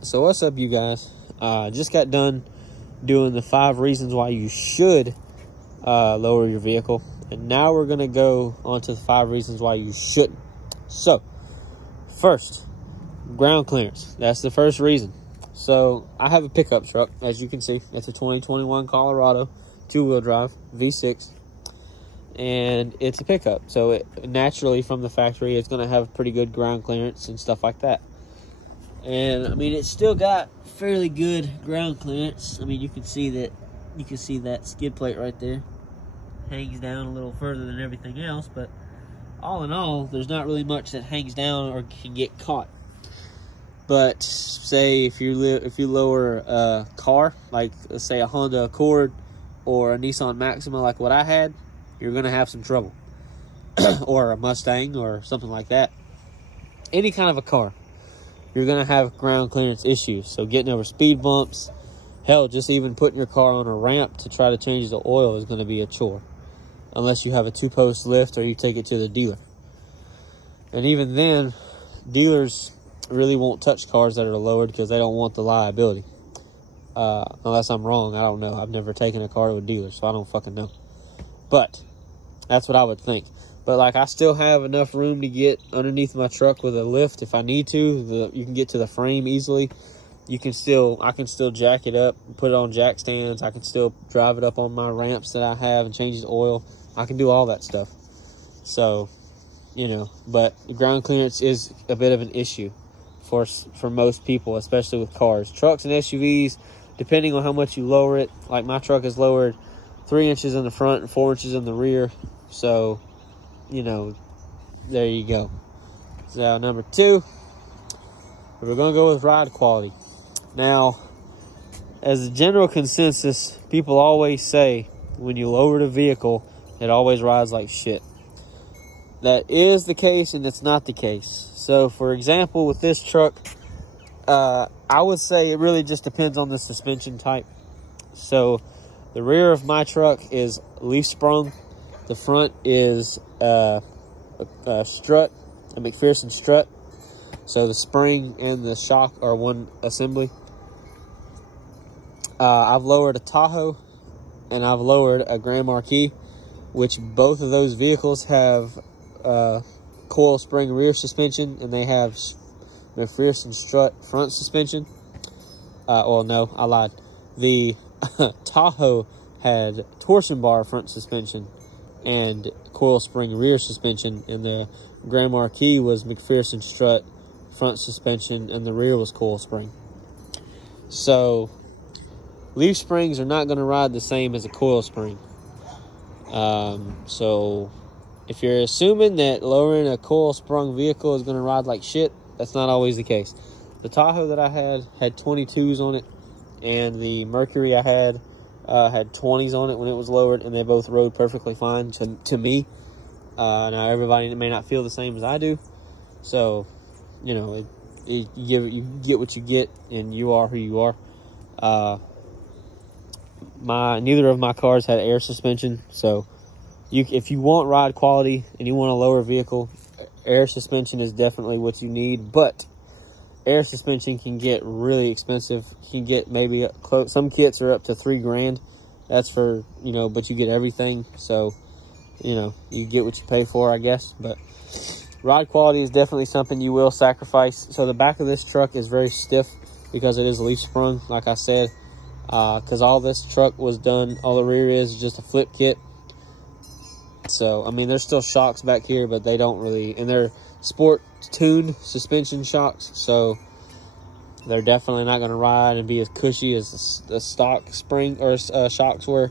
So what's up, you guys? Just got done doing the 5 reasons why you should lower your vehicle, and now we're gonna go on to the 5 reasons why you shouldn't. So first, ground clearance. That's the first reason. So I have a pickup truck, as you can see. It's a 2021 Colorado 2-wheel drive V6, and it's a pickup, so it naturally from the factory it's going to have pretty good ground clearance and stuff like that. And I mean, it's still got fairly good ground clearance. I mean, you can see that skid plate right there hangs down a little further than everything else, but all in all, there's not really much that hangs down or can get caught. But say if you lower a car, like let's say a Honda Accord or a Nissan Maxima like what I had, you're gonna have some trouble. Or a Mustang or something like that. Any kind of a car, you're gonna have ground clearance issues. So getting over speed bumps, hell, just even putting your car on a ramp to try to change the oil is gonna be a chore. Unless you have a 2-post lift or you take it to the dealer. And even then, dealers really won't touch cars that are lowered because they don't want the liability. Unless I'm wrong, I don't know. I've never taken a car to a dealer, so I don't fucking know. But that's what I would think. But like, I still have enough room to get underneath my truck with a lift if I need to. You can get to the frame easily. I can still jack it up, put it on jack stands. I can still drive it up on my ramps that I have and change the oil. I can do all that stuff. So, but ground clearance is a bit of an issue for most people, especially with cars. Trucks and SUVs, depending on how much you lower it. Like my truck is lowered 3 inches in the front and 4 inches in the rear. So, there you go. So number 2, we're going to go with ride quality. Now, as a general consensus, people always say when you lower the vehicle, it always rides like shit. That is the case, and it's not the case. So, for example, with this truck, I would say it really just depends on the suspension type. So, the rear of my truck is leaf sprung. The front is a strut, a McPherson strut. So, the spring and the shock are one assembly. I've lowered a Tahoe, and I've lowered a Grand Marquis, which both of those vehicles have coil spring rear suspension, and they have McPherson strut front suspension. Well, no, I lied. The Tahoe had torsion bar front suspension and coil spring rear suspension, and the Grand Marquis was McPherson strut front suspension, and the rear was coil spring. So leaf springs are not going to ride the same as a coil spring. So if you're assuming that lowering a coil sprung vehicle is going to ride like shit, that's not always the case. The Tahoe that I had 22s on it, and the Mercury I had 20s on it when it was lowered, and they both rode perfectly fine to me. Now everybody may not feel the same as I do, so you get what you get, and you are who you are. Neither of my cars had air suspension, so if you want ride quality and you want a lower vehicle, air suspension is definitely what you need. But air suspension can get really expensive. You can get maybe some kits are up to $3,000. That's for but you get everything, so you get what you pay for, I guess. But ride quality is definitely something you will sacrifice. So the back of this truck is very stiff because it is leaf sprung, like I said. Because all this truck was done, all the rear is just a flip kit. So, I mean, there's still shocks back here, but they don't really, and they're sport tuned suspension shocks, so they're definitely not going to ride and be as cushy as the stock spring or shocks were.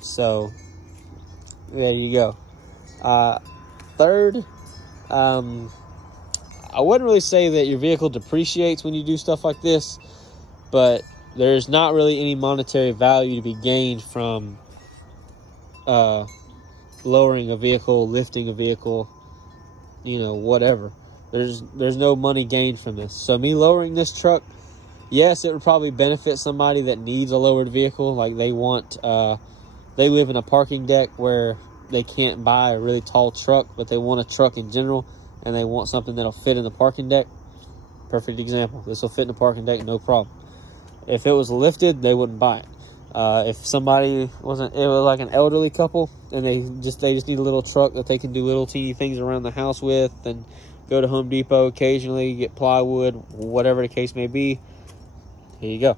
So, there you go. Third, I wouldn't really say that your vehicle depreciates when you do stuff like this, but there's not really any monetary value to be gained from lowering a vehicle, lifting a vehicle, whatever. There's no money gained from this. So me lowering this truck, yes, it would probably benefit somebody that needs a lowered vehicle. Like they live in a parking deck where they can't buy a really tall truck, but they want a truck in general, and they want something that'll fit in the parking deck. Perfect example. This will fit in the parking deck, no problem. If it was lifted, they wouldn't buy it. If somebody it was like an elderly couple, and they just need a little truck that they can do little teeny things around the house with, and go to Home Depot occasionally, get plywood, whatever the case may be, here you go.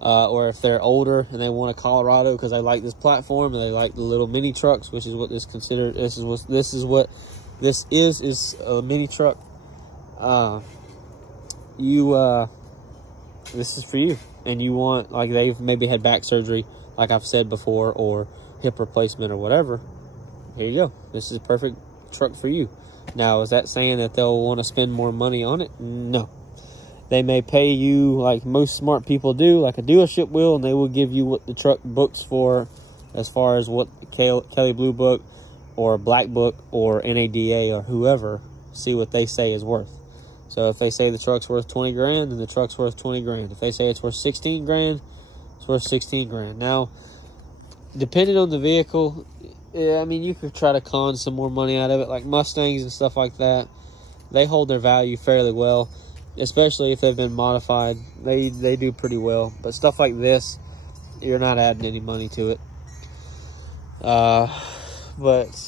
Or if they're older and they want a Colorado because they like this platform and they like the little mini trucks, which is what this is a mini truck. This is for you, and you want, like, they've maybe had back surgery, like I've said before, or hip replacement or whatever. Here you go. This is a perfect truck for you. Now, is that saying that they'll want to spend more money on it? No. They may pay you, like most smart people do, like a dealership will, and they will give you what the truck books for, as far as what Kelley Blue Book or Black Book or NADA or whoever see what they say is worth. So if they say the truck's worth 20 grand, then the truck's worth 20 grand. If they say it's worth 16 grand, it's worth 16 grand. Now, depending on the vehicle, I mean, you could try to con some more money out of it, like Mustangs and stuff like that. They hold their value fairly well, especially if they've been modified. They do pretty well. But stuff like this, you're not adding any money to it. But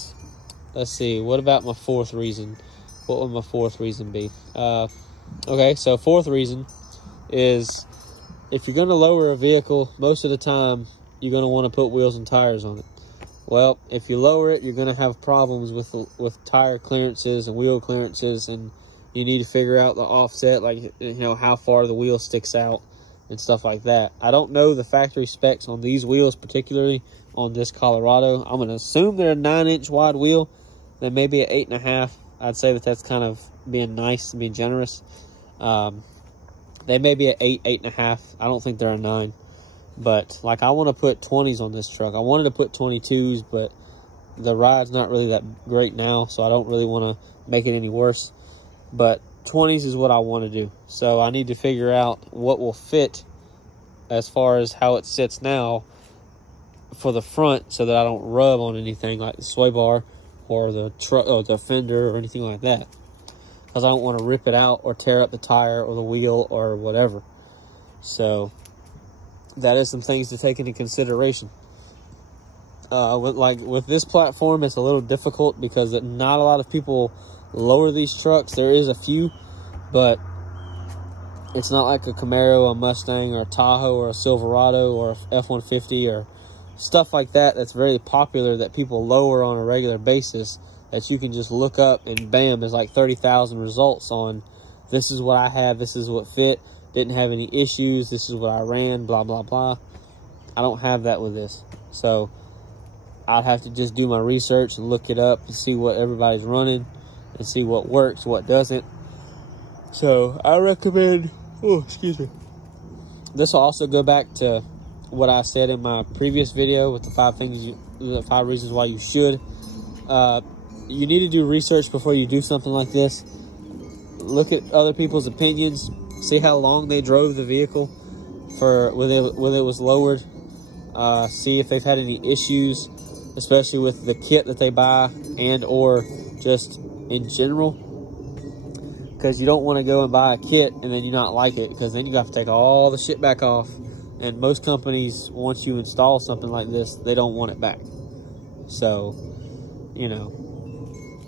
let's see. What about my fourth reason? What would my fourth reason be? Okay, so fourth reason is, if you're going to lower a vehicle, most of the time you're going to want to put wheels and tires on it. Well, if you lower it, you're going to have problems with tire clearances and wheel clearances, and you need to figure out the offset, like, you know, how far the wheel sticks out and stuff like that. I don't know the factory specs on these wheels, particularly on this Colorado. I'm going to assume they're a 9-inch wide wheel. They may be an 8.5. I'd say that's kind of being nice and being generous. They may be an 8, 8.5. I don't think they're a 9. But, like, I want to put 20s on this truck. I wanted to put 22s, but the ride's not really that great now, so I don't really want to make it any worse. But 20s is what I want to do. So I need to figure out what will fit as far as how it sits now for the front, so that I don't rub on anything like the sway bar or the truck or the fender or anything like that, because I don't want to rip it out or tear up the tire or the wheel or whatever. So that is some things to take into consideration. With this platform, it's a little difficult because not a lot of people lower these trucks. There is a few, but it's not like a Camaro, a Mustang, or a Tahoe, or a Silverado, or a F-150, or stuff like that that's very popular that people lower on a regular basis, that you can just look up and bam, there's like 30,000 results on, this is what I have, this is what fit, didn't have any issues, this is what I ran, blah, blah, blah. I don't have that with this. So I'd have to just do my research and look it up and see what everybody's running and see what works, what doesn't. So I recommend, this will also go back to what I said in my previous video with the 5 reasons why you should. You need to do research before you do something like this. Look at other people's opinions. See how long they drove the vehicle for when it was lowered. See if they've had any issues, especially with the kit that they buy and or just in general. Because you don't want to go and buy a kit and then you not like it, because then you have to take all the shit back off. And most companies, once you install something like this, they don't want it back. So, you know,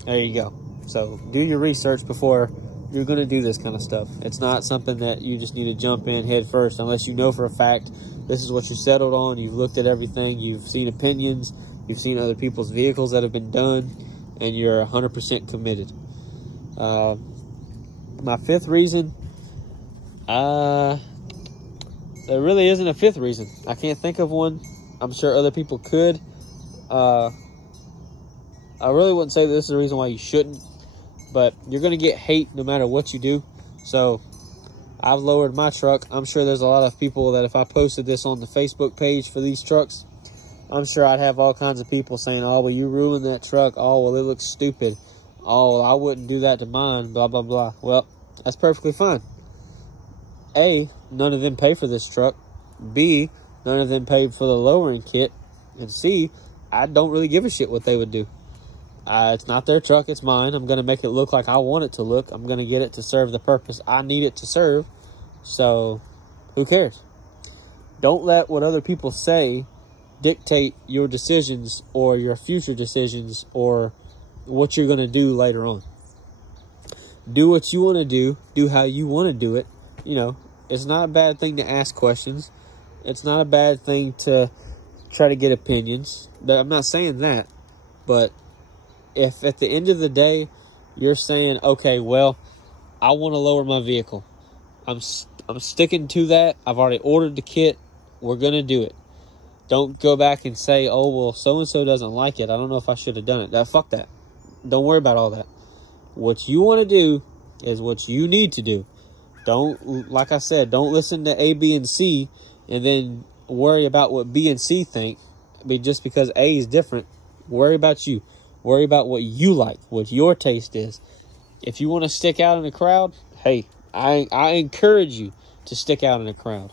there you go. So do your research before you're going to do this kind of stuff. It's not something that you just need to jump in head first, unless you know for a fact this is what you settled on. You've looked at everything. You've seen opinions. You've seen other people's vehicles that have been done, and you're 100% committed. My fifth reason, there really isn't a fifth reason. I can't think of one. I'm sure other people could. I really wouldn't say that this is the reason why you shouldn't, but you're going to get hate no matter what you do. So I've lowered my truck. I'm sure there's a lot of people that if I posted this on the Facebook page for these trucks, I'm sure I'd have all kinds of people saying, oh, well, you ruined that truck. Oh, well, it looks stupid. Oh, well, I wouldn't do that to mine, blah, blah, blah. Well, that's perfectly fine. A, none of them pay for this truck. B, none of them paid for the lowering kit. And C, I don't really give a shit what they would do. It's not their truck, it's mine. I'm going to make it look like I want it to look. I'm going to get it to serve the purpose I need it to serve. So, who cares? Don't let what other people say dictate your decisions or your future decisions or what you're going to do later on. Do what you want to do how you want to do it. You know, it's not a bad thing to ask questions. It's not a bad thing to try to get opinions. But I'm not saying that. But if at the end of the day, you're saying, okay, well, I want to lower my vehicle. I'm sticking to that. I've already ordered the kit. We're going to do it. Don't go back and say, oh, well, so-and-so doesn't like it. I don't know if I should have done it. Fuck that. Don't worry about all that. What you want to do is what you need to do. Don't, like I said, don't listen to A, B, and C and then worry about what B and C think. Just because A is different, worry about you. Worry about what you like, what your taste is. If you want to stick out in the crowd, hey, I encourage you to stick out in the crowd.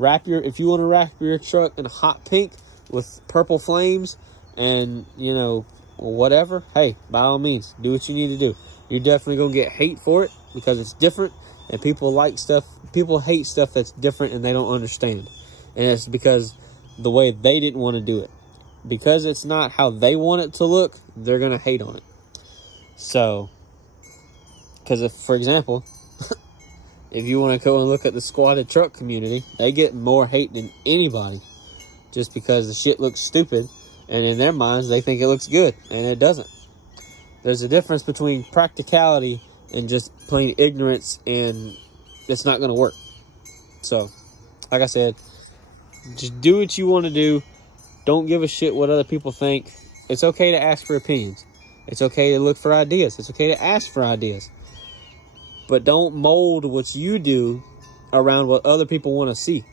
If you want to wrap your truck in hot pink with purple flames and, you know, whatever, hey, by all means, do what you need to do. You're definitely going to get hate for it because it's different, and people hate stuff that's different and they don't understand. And it's because the way they didn't want to do it. Because it's not how they want it to look, they're going to hate on it. So, because if, for example, if you want to go and look at the squatted truck community, they get more hate than anybody just because the shit looks stupid, and in their minds, they think it looks good, and it doesn't. There's a difference between practicality and just plain ignorance, and it's not going to work. So, like I said, just do what you want to do. Don't give a shit what other people think. It's okay to ask for opinions. It's okay to look for ideas. It's okay to ask for ideas. But don't mold what you do around what other people want to see.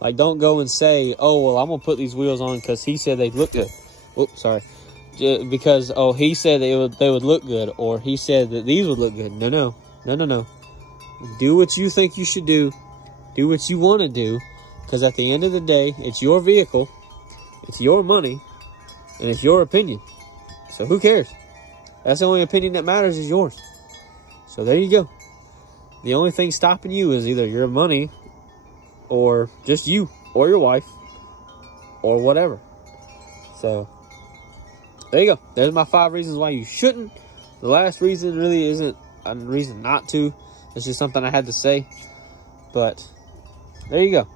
Like, don't go and say, oh, well, I'm going to put these wheels on because he said they'd look good. Oops, sorry. Because, oh, he said they would look good. Or he said that these would look good. No. Do what you think you should do. Do what you want to do. Because at the end of the day, it's your vehicle. It's your money. And it's your opinion. So who cares? That's the only opinion that matters is yours. So there you go. The only thing stopping you is either your money or just you or your wife or whatever. So there you go. There's my 5 reasons why you shouldn't. The last reason really isn't a reason not to. It's just something I had to say. But there you go.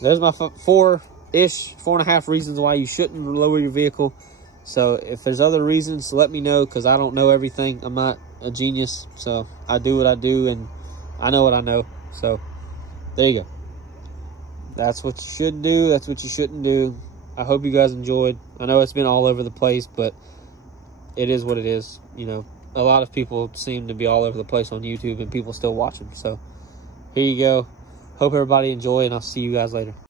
There's my 4.5 reasons why you shouldn't lower your vehicle. So if there's other reasons, let me know, because I don't know everything. I'm not a genius, so I do what I do, and I know what I know. So there you go. That's what you should do. That's what you shouldn't do. I hope you guys enjoyed. I know it's been all over the place, but it is what it is. You know, a lot of people seem to be all over the place on YouTube, and people still watch them. So here you go. Hope everybody enjoy, and I'll see you guys later.